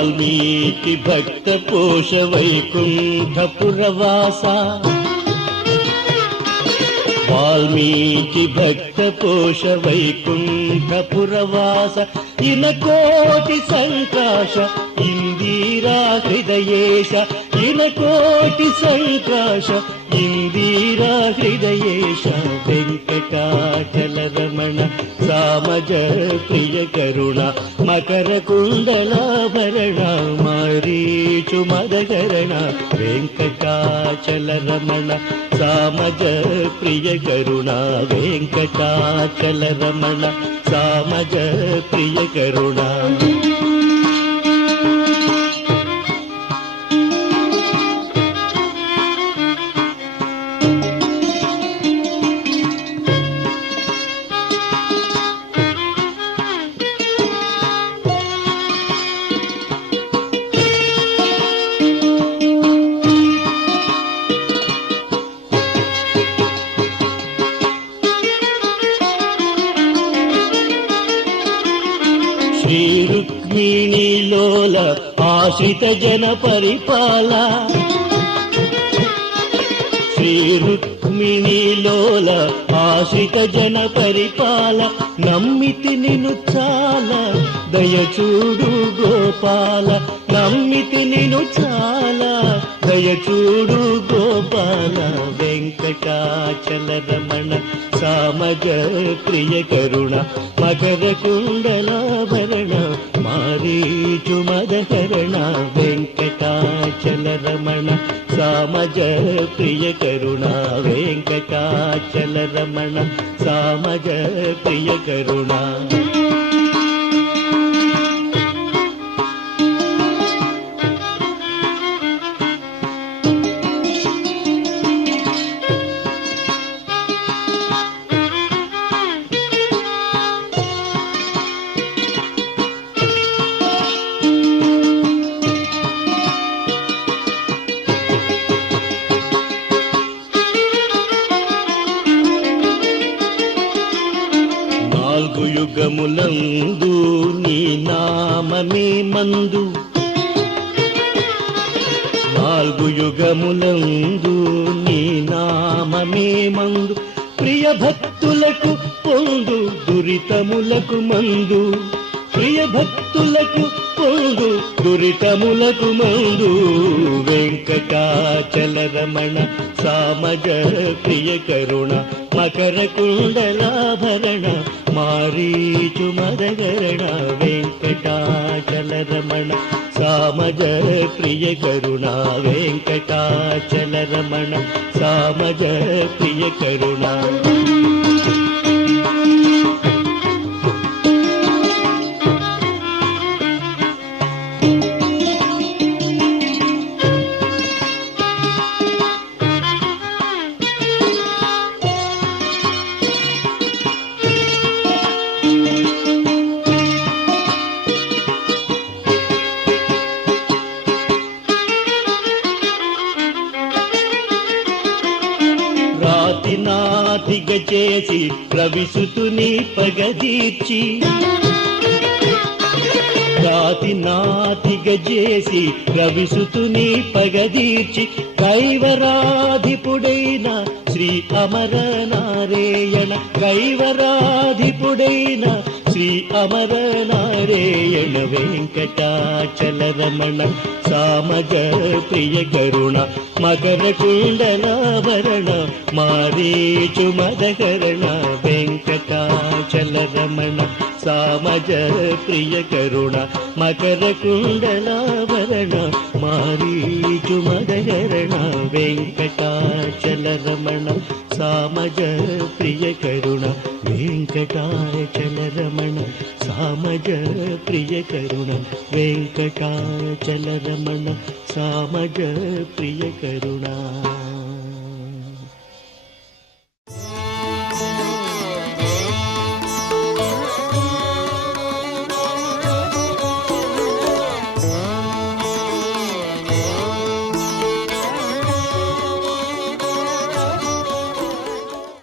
వాల్మీకి భక్త పోష వైకుంఠపురవాస. వాల్మీకి భక్త పోష వైకుంఠపురవాస. ఇన కోటి సంకాశ ఇందిరా హృదయేశ. ఇన కోటి సంకాశ ఇందిరా హృదయేశ. వెంకటాచల రమణ సామజ ప్రియ కరుణ మకర కుండలాభరణ మరీచు మదగరణ వెంకటాచల రమణ సామజ ప్రియ కరుణ వెంకటాచల రమణ సామజ ప్రియ కరుణ. లోల ఆశ్రిత జన పరిపాల శ్రీ రుక్మిణీలోల ఆశ్రిత జన పరిపాల నమ్మితి నిను చాల దయచూడు గోపాల నమ్మితి నిను చాల దయచూడు గోపాల వెంకటాచల రమణ సామజ ప్రియ కరుణ మకర కుండలాభరణ ी तु मद करुणा वेङ्कटाचलरमण सामज प्रिय करुणा वेङ्कटाचलरमण सामज प्रिय करुणा యుగములందు నీ నామమే మందు. నాలుగు యుగములందు నీ నామమే మందు. ప్రియ భక్తులకు పొందు దురితములకు మందు. ప్రియ భక్తులకు పొందు దురితములకు మందు. వెంకటాచల రమణ సామజ ప్రియ కరుణ మకర కుండలాభరణ మారీచు మదగరణ. వెంకటాచల రమణ సామజ ప్రియ కరుణ. వెంకటాచల రమణ సామజ ప్రియ కరుణ. రాతి నాతిగ చేసి రవిసుతుని పగదీర్చి రాతి నాతిగ చేసి రవిసుతుని పగదీర్చి కైవరాధిపుడైన శ్రీ అమర నారేయణ కైవరాధిపుడైన శ్రీ అమర నారాయణ వెంకటాచల రమణ సామజ ప్రియ కరుణ మకర కుండలాభరణ మారీచు మదకరణ వెంకటాచల రమణ సామజ ప్రియ కరుణ మకర కుండలాభరణ మారీచు మదకరణ వెంకటాచల రమణ సామజ ప్రియ కరుణ వెంకటాచల రమణ సామజ ప్రియ కరుణ వెంకటాచల రమణ సామజ ప్రియ కరుణ.